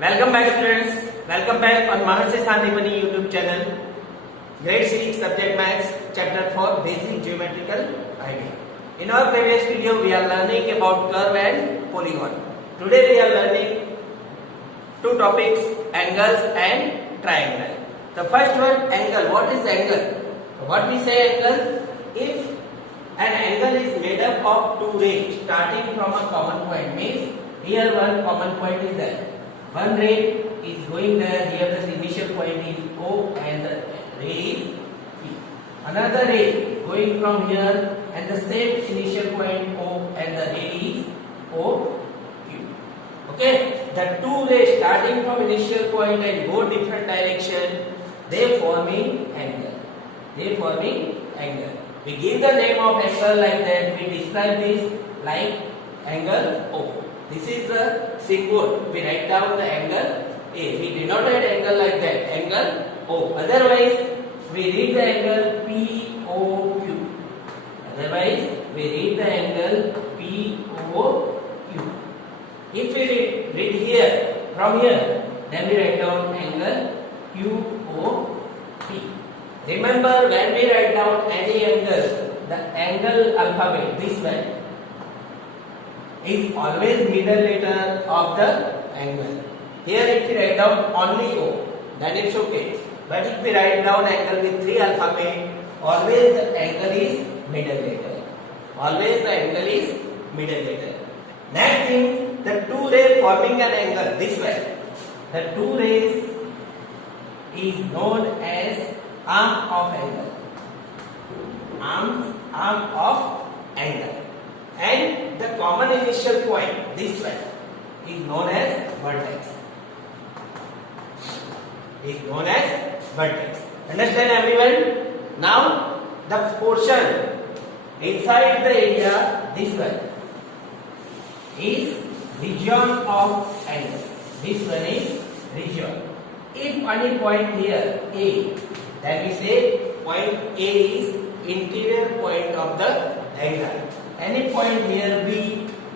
Welcome back students. Welcome back on Maharshi Sandipani YouTube channel. Grade 6 subject Maths chapter 4 basic geometrical idea. In our previous video we are learning about curve and polygon. Today we are learning two topics, angles and triangle. The first one, angle. What is angle? What we say angle? If an angle is made up of two rays starting from a common point, means here one common point is there. One ray is going there, here the initial point is O and the ray is P. Another ray going from here and the same initial point O and the ray is O, Q. Okay, the two rays starting from initial point and go different direction, they forming angle. We give the name of angle like that, we describe this like angle O. This is the symbol. We write down the angle A. We denoted angle like that, angle O. Otherwise, we read the angle POQ. If we read here, from here, then we write down angle QOP. Remember, when we write down any angle, the angle alphabet, this one, is always middle letter of the angle. Here if we write down only O, then it's okay. But if we write down angle with three alphabet, always the angle is middle letter. Next thing, the two rays forming an angle this way. The two rays is known as arm of angle. Arm of angle. And the common initial point, this one, is known as vertex. Understand everyone? Now, the portion inside the area, this one, is region of angle. This one is region. If any point here, A, then we say point A is interior point of the diagram. Any point here B,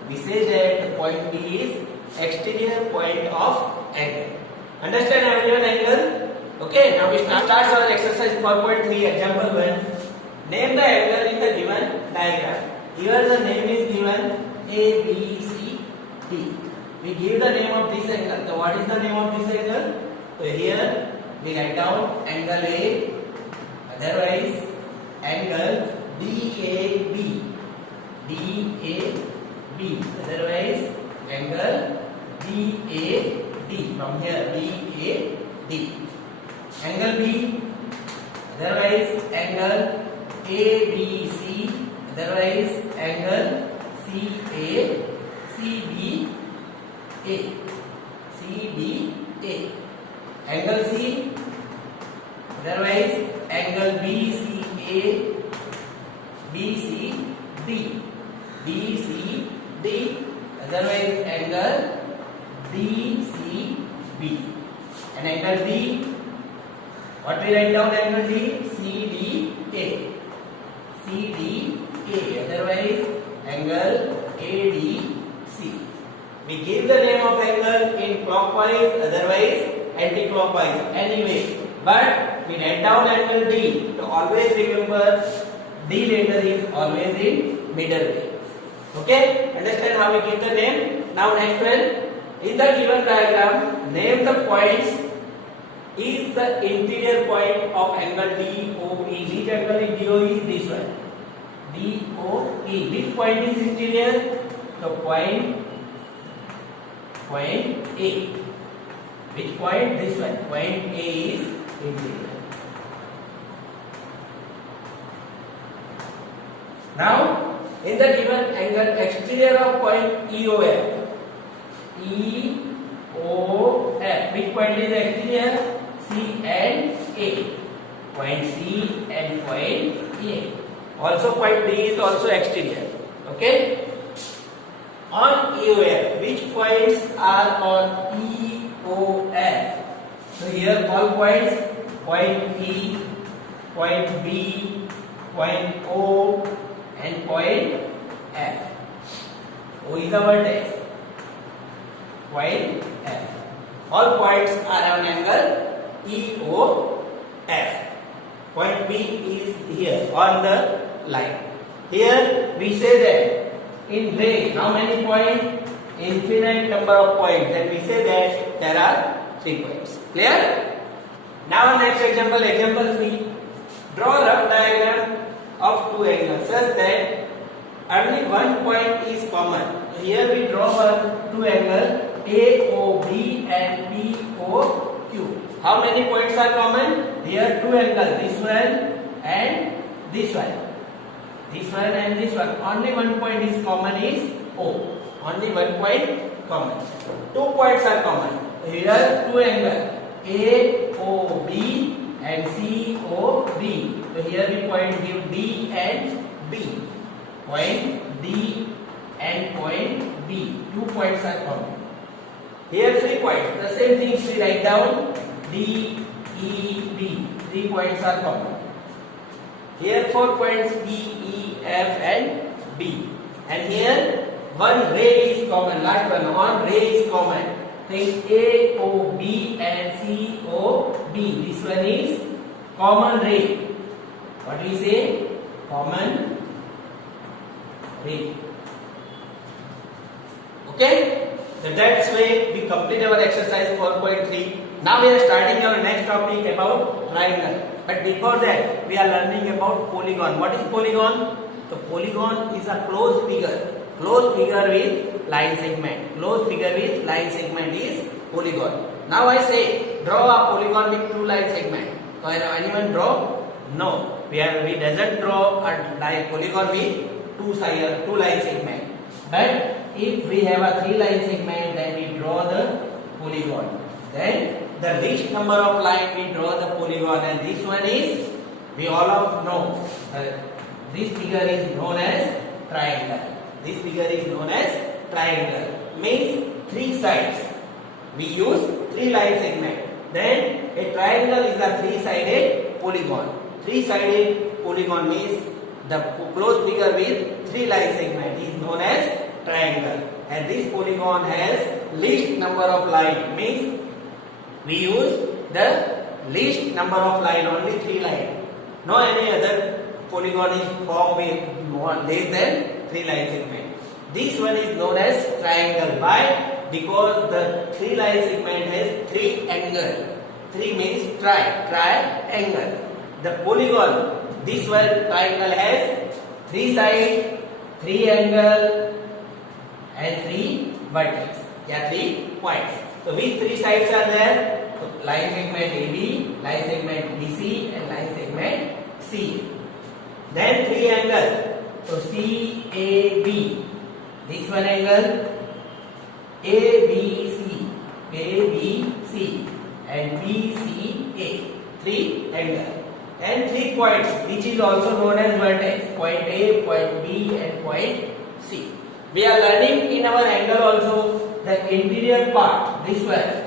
we say that the point B is exterior point of angle. Understand everyone angle? Okay, now we start our exercise 4.3, example 1. Name the angle in the given diagram. Here the name is given A, B, C, D. We give the name of this angle. So what is the name of this angle? So here we write down angle A, otherwise angle DAB. Otherwise angle DAD. From here DAD. Angle B, otherwise angle ABC, otherwise angle CBA. Angle C, otherwise angle BCD, otherwise angle DCB. And angle D, what we write down angle D? CDA, otherwise angle ADC. We give the name of angle in clockwise, otherwise anti-clockwise, anyway. But we write down angle D. So always remember, D letter is always in middle way. Okay? Understand how we give the name? Now next one. In the given diagram, name the points is the interior point of angle DOE. Which angle is DOE? This one. DOE. Which point is interior? The point A. Which point? This one. Point A is interior. Now, in the given angle, exterior of point EOF. Which point is exterior? C and A. Point C and point A. Also point D is also exterior. Okay? On EOF, which points are on EOF? So here all points, point E, point B, point O and point F. O is the vertex. Point F. All points are on angle EOF. Point B is here on the line. Here we say that in ray, how many points? Infinite number of points. Then we say that there are 3 points. Clear? Now next example, example 3. Draw a rough diagram of two angles such that only one point is common. Here we draw two angles AOB and POQ. How many points are common? Here two angles, this one and this one. This one and this one. Only one point is common is O. Only one point common. 2 points are common. Here two angles AOB and COB. So here we point give D and B. Point D and point B. 2 points are common. Here 3 points. The same things we write down. D, E, B. 3 points are common. Here 4 points E, E, F and B. And here one ray is common. Last one ray is common. Think A, O, B and C, O, B. This one is common ray. What we say? Common ray. Okay? So that's way we complete our exercise 4.3. Now we are starting our next topic about triangle. But before that, we are learning about polygon. What is polygon? So polygon is a closed figure. Closed figure with line segment. Closed figure with line segment is polygon. Now I say draw a polygon with 2 line segment. So anyone draw? No. We doesn't draw a polygon with 2 line segment. But if we have a 3 line segment, then we draw the polygon. Then the least number of line we draw the polygon, and this one is we all of know. This figure is known as triangle. This figure is known as triangle. Means 3 sides. We use 3 line segment. Then a triangle is a 3-sided polygon. 3-sided polygon means the closed figure with 3 line segment is known as triangle. And this polygon has least number of line. Means we use the least number of line, only 3 line. No any other polygon is formed with more less than 3 line segment. This one is known as triangle. Why? Because the 3 line segment has 3 angle. 3 means triangle. The polygon, this one triangle has 3 side, 3 angle and 3 vertex. Yeah, 3 points. So which 3 sides are there? So line segment AB, line segment BC and line segment C. Then 3 angle. So CAB. This one angle ABC, ABC and BCA. 3 angle. And 3 points, which is also known as vertex. Point A, point B and point C. We are learning in our angle also the interior part. This one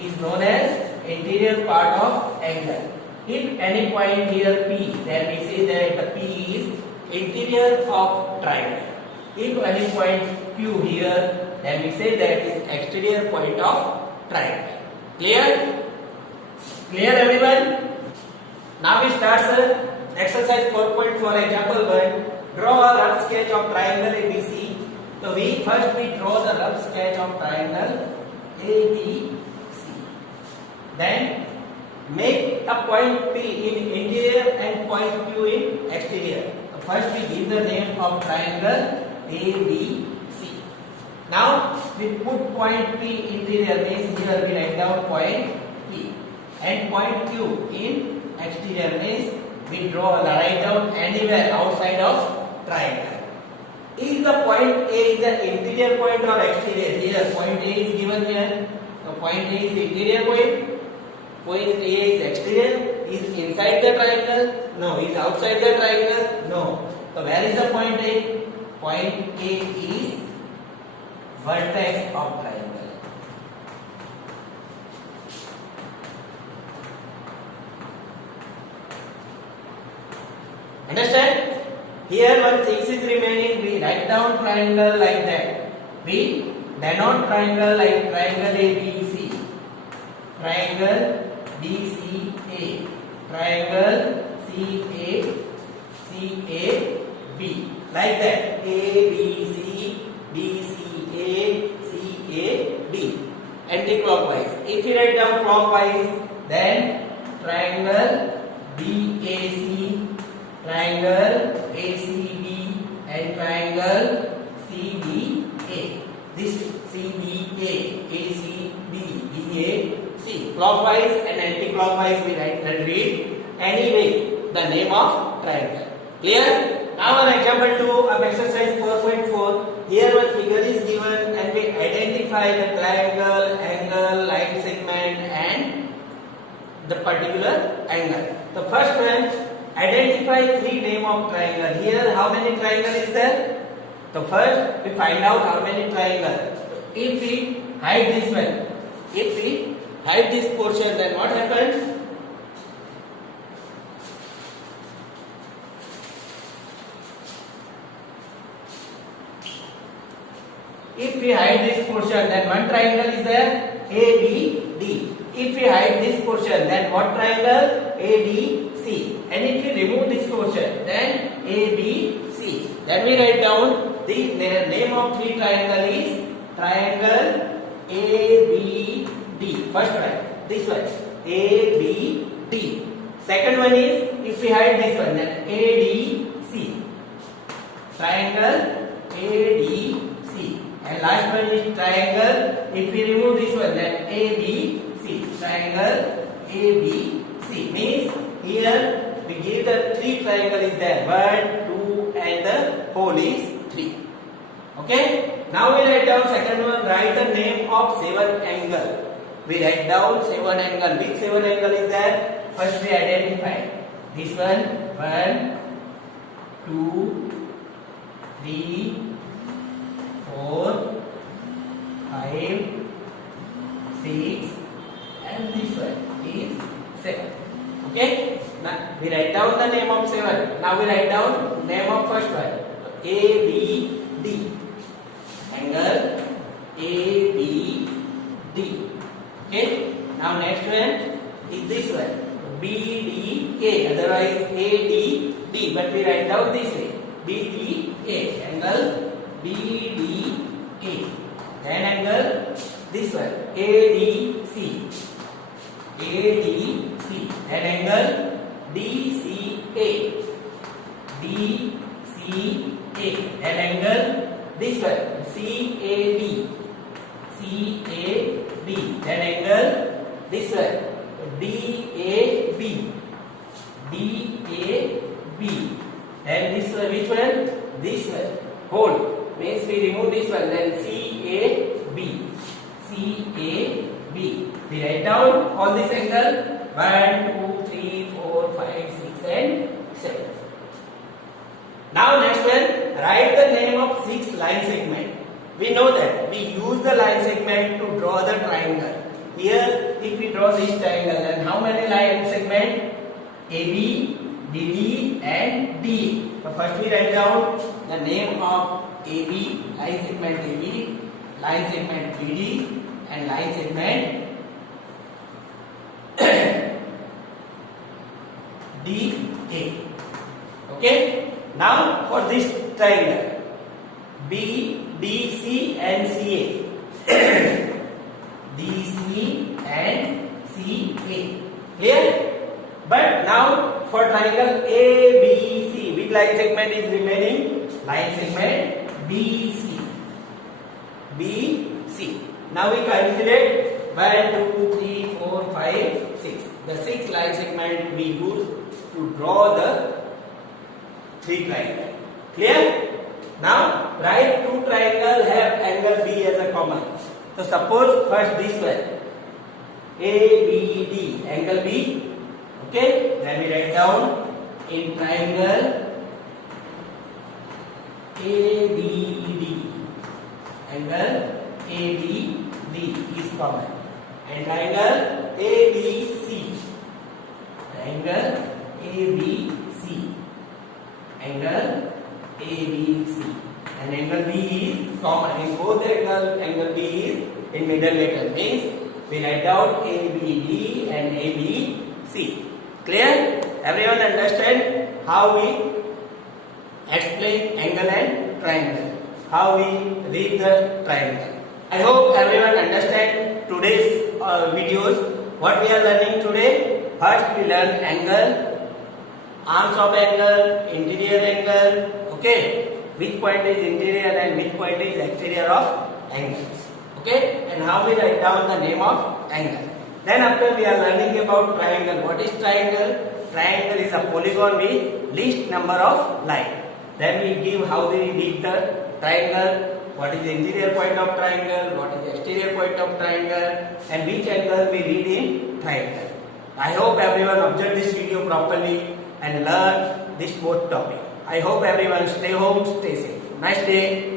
is known as interior part of angle. If any point here P, then we say that the P is interior of triangle. If any point Q here, then we say that is exterior point of triangle. Clear? Clear everyone? Now we start exercise 4.4 example 1. Draw a rough sketch of triangle ABC. So first we draw the rough sketch of triangle ABC. Then make a point P in interior and point Q in exterior. So first we give the name of triangle ABC. Now we put point P interior, means here we write down point P, and point Q in exterior, means we write down anywhere outside of triangle. Is the point A is the interior point or exterior? Here point A is given here. So point A is interior point. Point A is exterior. Is inside the triangle? No. Is outside the triangle? No. So where is the point A? Point A is vertex of triangle. Understand? Here one thing is remaining. We write down triangle like that. We denote triangle like triangle ABC. triangle BCA, triangle CAB, like that. ABC, BCA, CAB. Anti-clockwise. If you write down clockwise, then triangle BAC, triangle ACB, and triangle CBA. This CBA, ACB, BAC. Clockwise and anti-clockwise we write and read anyway the name of triangle. Clear? Now on example 2 of exercise 4.4, here one figure is given and we identify the triangle, angle, line segment and the particular angle. The first one, identify 3 name of triangle. Here how many triangle is there? So first we find out how many triangle. If we hide this one, if we hide this portion, then what happens? If we hide this portion, then one triangle is there, ABD. If we hide this portion, then what triangle? ADC. And if we remove this portion, then ABC. Then we write down the name of 3 triangle is triangle ABD. First triangle, this one, ABD. Second one is, if we hide this one, then ADC. Triangle ADC. And last one is triangle. If we remove this one, then ABC. Triangle ABC. Means here we give the 3 triangle is there. 1, 2, and the whole is 3. Okay. Now we write down second one. Write the name of 7 angle. We write down 7 angle. Which 7 angle is there? First we identify this one. 1, 2, 3, 4, 5, 6, and this one is 7. Okay. Now we write down the name of 7. Now we write down name of first one. ABD. Angle ABD. Okay. Now next one is this one. BDK. Otherwise ADD. But we write down this way. BDK. Angle BDA. Then angle this one, ADC. ADC. Then angle DCA. DCA. Then angle this one, CAD. CAD. Then angle this one, DAB. DAB. Then this one, which one? This one. Whole. Means we remove this one, then CAB. CAB. We write down all this angle 1, 2, 3, 4, 5, 6, and 7. Now next one, write the name of 6 line segment. We know that we use the line segment to draw the triangle. Here, if we draw this triangle, then how many line segment? AB, BD, and DA. So first we write down the name of AB, line segment AB, line segment BD, and line segment DA. Okay. Now for this triangle BDC and CA. DC and CA. Clear? But now for triangle ABC, which line segment is remaining? Line segment BC. BC. Now we calculate 1, 2, 3, 4, 5, 6. The 6 line segment we use to draw the 3 triangle. Clear? Now write 2 triangle have angle B as a common. So suppose first this one, ABD, angle B. Okay, then we write down in triangle ABD, angle ABD is common, and triangle ABC, triangle ABC, angle ABC, and angle B is common. In both angle B is in middle letter, means we write down ABD and ABC. Clear? Everyone understand how we explain angle and triangle? How we read the triangle? I hope everyone understand today's videos. What we are learning today? First we learn angle, arms of angle, interior angle. Okay, which point is interior and which point is exterior of angles. Okay, and how we write down the name of angle. Then after we are learning about triangle. What is triangle? Triangle is a polygon with least number of lines. Then we give how we read the triangle. What is the interior point of triangle? What is the exterior point of triangle? And which angle we read in triangle. I hope everyone observe this video properly and learn this both topic. I hope everyone stay home, stay safe. Nice day.